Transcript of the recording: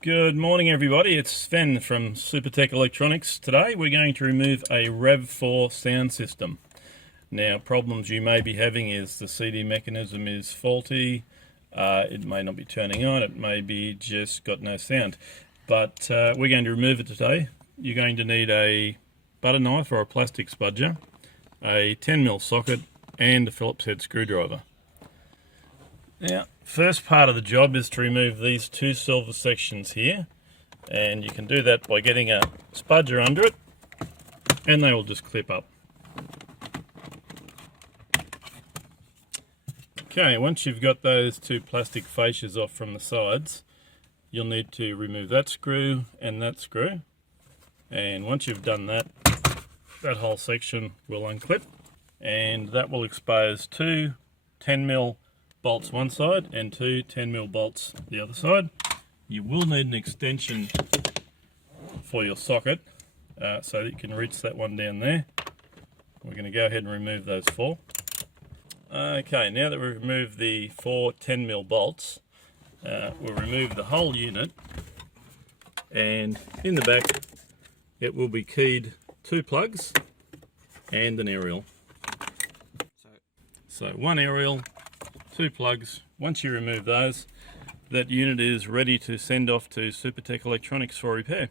Good morning everybody, it's Sven from Supertech Electronics. Today we're going to remove a RAV4 sound system. Now, problems you may be having is the CD mechanism is faulty, it may not be turning on, it may be just got no sound. But we're going to remove it today. You're going to need a butter knife or a plastic spudger, a 10mm socket and a Phillips head screwdriver. Now, first part of the job is to remove these two silver sections here, and you can do that by getting a spudger under it and they will just clip up. Okay, once you've got those two plastic fascias off from the sides, you'll need to remove that screw and that screw, and once you've done that, that whole section will unclip and that will expose two 10mm bolts one side and two 10mm bolts the other side. You will need an extension for your socket so that you can reach that one down there. We're going to go ahead and remove those four. Okay, now that we've removed the four 10mm bolts, we'll remove the whole unit, and in the back it will be keyed two plugs and an aerial. So one aerial, two plugs. Once you remove those, that unit is ready to send off to Supertech Electronics for repair.